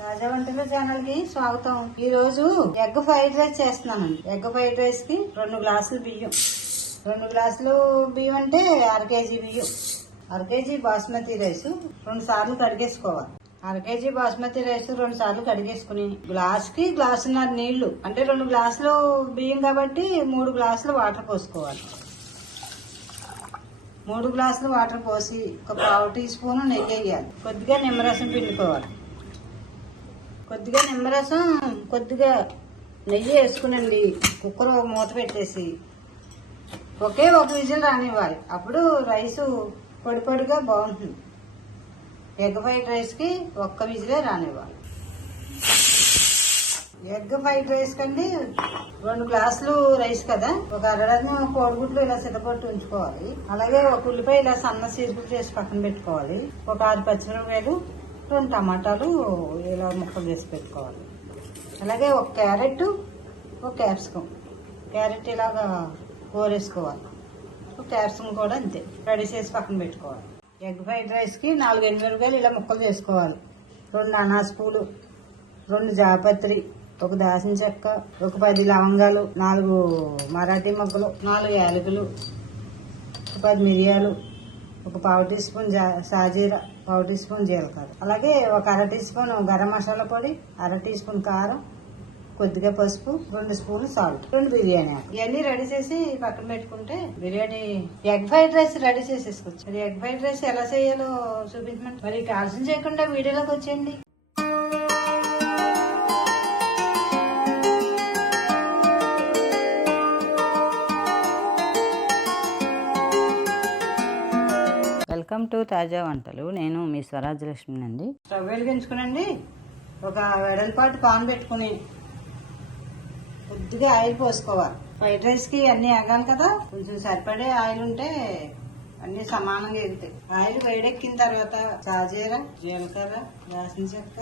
తాజా వంటలు ఛానల్కి స్వాగతం. ఈ రోజు ఎగ్ ఫ్రైడ్ రైస్ చేస్తున్నానండి ఎగ్ ఫ్రైడ్ రైస్కి రెండు గ్లాసులు బియ్యం. రెండు గ్లాసులు బియ్యం అంటే అర కేజీ బియ్యం. అర కేజీ బాస్మతి రైస్ రెండు సార్లు కడిగేసుకోవాలి. అర కేజీ బాస్మతి రైస్ రెండు సార్లు కడిగేసుకుని గ్లాస్కి గ్లాసున్నర నీళ్ళు. అంటే రెండు గ్లాసులు బియ్యం కాబట్టి మూడు గ్లాసులు వాటర్ పోసుకోవాలి. మూడు గ్లాసులు వాటర్ పోసి ఒక పావు టీ స్పూన్ నెయ్యి వేయాలి. కొద్దిగా నిమ్మరసం పిండుకోవాలి. కొద్దిగా నిమ్మరసం కొద్దిగా నెయ్యి వేసుకునండి. కుక్కర్ మూత పెట్టేసి. ఒకే ఒక విజిల్ రానివ్వాలి. అప్పుడు రైస్ పొడి పొడిగా బాగుంటుంది. ఎగ్ ఫ్రైడ్ రైస్కి ఒక్క విజిలే రానివ్వాలి. ఎగ్ ఫ్రైడ్ రైస్ కండి రెండు గ్లాసులు రైస్ కదా. ఒక అరడని కోడిగుడ్లు ఇలా సిద్ధపట్టు ఉంచుకోవాలి. అలాగే ఒక ఉల్లిపాయ ఇలా సన్న సీజులు చేసి పక్కన పెట్టుకోవాలి. ఒక ఆరు పచ్చిమిరపకాయలు రెండు టమాటాలు ఇలా ముక్కలు చేసి పెట్టుకోవాలి. అలాగే ఒక క్యారెట్ ఒక క్యాప్సికం. క్యారెట్ ఇలాగా కోరేసుకోవాలి. ఒక క్యాప్సికం కూడా అంతే. రెడీ చేసి పక్కన పెట్టుకోవాలి. ఎగ్ ఫ్రైడ్ రైస్కి నాలుగు ఎనిమిరపకాయలు ఇలా ముక్కలు చేసుకోవాలి. రెండు అనాస పూలు రెండు జాపత్రి ఒక దాసిన చెక్క ఒక పది లవంగాలు నాలుగు మరాఠీ మొగ్గలు నాలుగు యాలకులు ఒక పది మిరియాలు ఒక పావు టీ స్పూన్ జా సాజీరా పావు టీ స్పూన్ జీలకర్ర. అలాగే ఒక అర టీ స్పూన్ గరం మసాలా పొడి అర టీ స్పూన్ కారం కొద్దిగా పసుపు రెండు స్పూన్లు సాల్ట్ రెండు బిర్యానీ ఇవన్నీ రెడీ చేసి పక్కన పెట్టుకుంటే biryani egg fried rice ready చేసేసుకోవచ్చు. మరి ఎగ్ ఫ్రైడ్ రైస్ ఎలా చేయాలో చూపించమంటే మరి కాల్సిన చేయకుండా వీడియోలోకి వచ్చేయండి. వెల్కమ్ టు తాజా వంటలు. నేను మీ స్వరాజ్యలక్ష్మి అండి స్టవ్ వెలిగించుకునండి ఒక వెడల్పాటు పాన్ పెట్టుకుని కొద్దిగా ఆయిల్ పోసుకోవాలి. ఫ్రైడ్ రైస్కి అన్ని కదా. కొంచెం సరిపడే ఆయిల్ ఉంటే అన్ని సమానంగా ఎగుతాయి. ఆయిల్ వేడెక్కిన తర్వాత చాజీర జీలకర్ర దాసిన చెక్క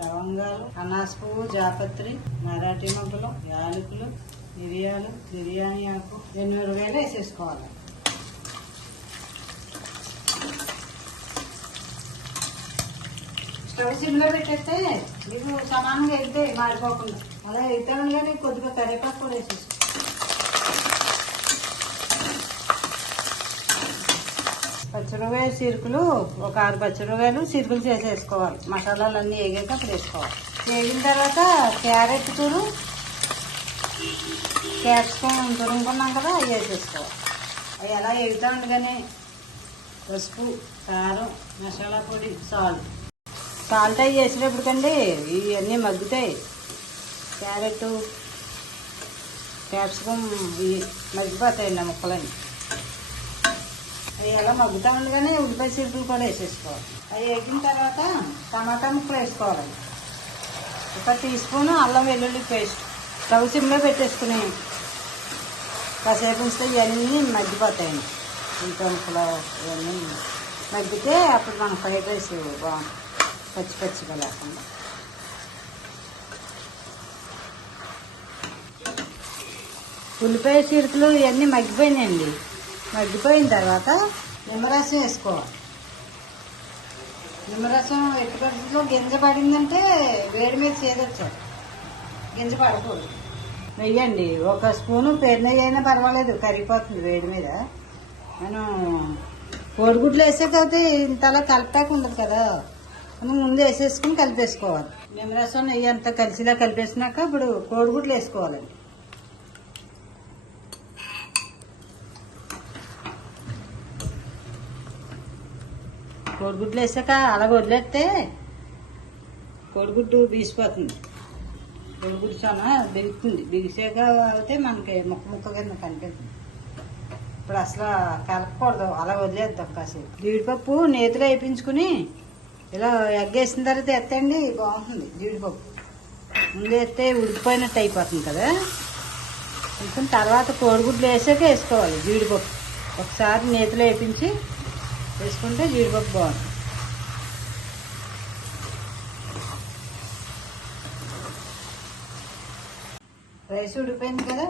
లవంగాలు అనాస పువ్వు జాపత్రి మరాఠీ మొగ్గలు యాలకులు మిరియాలు బిర్యానీ ఆకు ఎన్నూరు వేలు వేసేసుకోవాలి. స్టవ్ సిమ్ పెట్టేస్తే మీకు సమానంగా వెళ్తే మాడిపోకుండా అలా వెళ్తామని కానీ కొద్దిగా కరివేపాకు కూడా వేసేసి. పచ్చిమిరపకాయ సిరుకులు ఒక ఆరు పచ్చిమిరపకాయలు సిరుకులు చేసేసుకోవాలి. మసాలాలు అన్నీ వేగాక అప్పుడు వేసుకోవాలి. వేగిన తర్వాత క్యారెట్ తురు క్యాప్సికం తురుముకున్నాం కదా అవి వేసేసుకోవాలి. అవి ఎలా వేగుతా ఉండగానే పసుపు కారం మసాలా పొడి సాల్ట్ సాల్ట్ చేసేటప్పటికండి ఇవన్నీ మగ్గుతాయి. క్యారెట్ క్యాప్సికం ఇవి మగ్గిపోతాయండి ఆ ముక్కలన్నీ. అవి ఎలా మగ్గుతా ఉండగానే ఉల్లిపాయ సీరుకులు కూడా వేసేసుకోవాలి. అవి వేగిన తర్వాత టమాటా ముక్కలు వేసుకోవాలి. ఒక టీ స్పూన్ అల్లం వెల్లుల్లి పేస్ట్. స్టవ్ సిమ్లో పెట్టేసుకుని కాసేపు ఉంచితే ఇవన్నీ మగ్గిపోతాయండి. ఉల్లిపాయ ముక్కలు ఇవన్నీ మగ్గితే అప్పుడు మన ఫ్రైడ్ రైస్ బాగుంటుంది. పచ్చి పచ్చిగా లేకుండా ఉల్లిపాయ చీరకులు ఇవన్నీ మగ్గిపోయినాయండి. మగ్గిపోయిన తర్వాత నిమ్మరసం వేసుకోవాలి. నిమ్మరసం ఎట్టి పరిస్థితుల్లో గింజ పడిందంటే వేడి మీద చేదొచ్చారు గింజ పడకూడదు. వెయ్యండి ఒక స్పూను పెరు నెయ్యి అయినా పర్వాలేదు కరిగిపోతుంది వేడి మీద. మనం కోడిగుడ్లు వేసే తర్వాత ఇంతలా కలిపాక ఉండదు కదా. మనం ముందు వేసేసుకుని కలిపేసుకోవాలి. నిమ్మరసం నెయ్యి అంతా కలిసిలా కలిపేసినాక ఇప్పుడు కోడిగుడ్లు వేసుకోవాలండి. కోడిగుడ్లు వేసాక అలాగ వదిలేస్తే కోడిగుడ్డు బీసిపోతుంది. కోడిగుడ్డు చాలా బిగుతుంది బిగిసాక అయితే మనకి ముక్క ముక్క కింద కనిపిస్తుంది. ఇప్పుడు అసలు కలపకూడదు. అలా వదిలేద్దాం కాసేపు. జీడిపప్పు నేతిలో వేయించుకుని ఇలా ఎగ్గేసిన తర్వాత ఎత్తండి బాగుంటుంది. జీడిపప్పు. ముందు ఎత్తే ఉడికిపోయినట్టు అయిపోతుంది కదా. కొంచెం తర్వాత కోడిగుడ్లు వేసాక వేసుకోవాలి జీడిపప్పు. ఒకసారి నేతిలో వేపించి వేసుకుంటే జీడిపప్పు బాగుంటుంది. రైస్ ఉడిపోయింది కదా.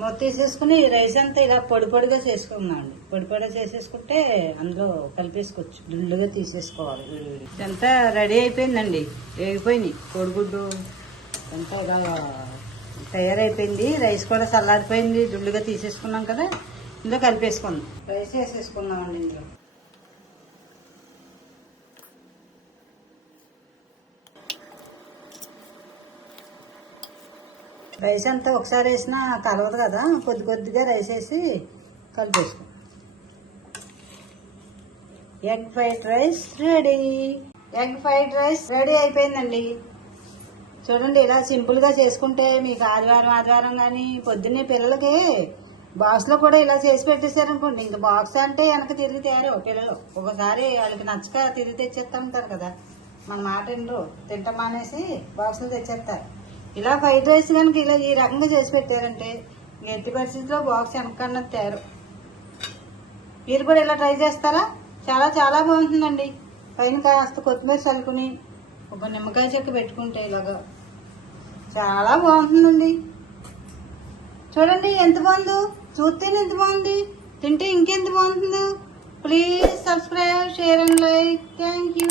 మొత్తం వేసేసుకుని రైస్ అంతా ఇలా పొడి పొడిగా చేసుకున్నాం పొడి పొడిగా చేసేసుకుంటే అందులో కలిపేసుకోవచ్చు. దుళ్ళుగా తీసేసుకోవాలి. విడివిడి ఇదంతా రెడీ అయిపోయిందండి. వేగిపోయినాయి. కోడిగుడ్డు అంతా ఇలా తయారైపోయింది. రైస్ కూడా చల్లారిపోయింది. దుళ్ళుగా తీసేసుకున్నాం కదా. ఇందులో కలిపేసుకుందాం. రైస్ వేసేసుకున్నామండి ఇందులో. రైస్ అంతా ఒకసారి వేసినా కలవదు కదా కొద్ది కొద్దిగా రైస్ వేసి కలిపేసుకో. Egg fried rice ready egg fried rice ready అయిపోయిందండి. చూడండి ఇలా సింపుల్గా చేసుకుంటే మీకు ఆదివారం ఆదివారం కానీ పొద్దున్నే పిల్లలకి బాక్స్లో కూడా ఇలా చేసి పెట్టేశారనుకోండి ఇంకా బాక్స్ అంటే వెనక తిరిగి తేరు పిల్లలు. ఒకసారి వాళ్ళకి నచ్చక తిరిగి తెచ్చేస్తా ఉంటారు కదా మన మాట వినరు. తింటాం అనేసి బాక్స్లో తెచ్చేస్తారు. ఇలా ఫ్రైడ్ రైస్ కనుక ఇలా ఈ రకంగా చేసి పెట్టారంటే ఎట్టి పరిస్థితిలో బాక్స్ వెనకన్నా తేరు. మీరు కూడా ఇలా ట్రై చేస్తారా? చాలా చాలా బాగుంటుందండి. పైన కాస్త కొత్తిమీర చల్లుకుని ఒక నిమ్మకాయ చెక్క పెట్టుకుంటే ఇలాగా చాలా బాగుంటుందండి. చూడండి ఎంత బాగుందో. చూస్తేనే ఎంత బాగుంది. తింటే ఇంకెంత బాగుంటుందో. Please subscribe share and like. Thank you.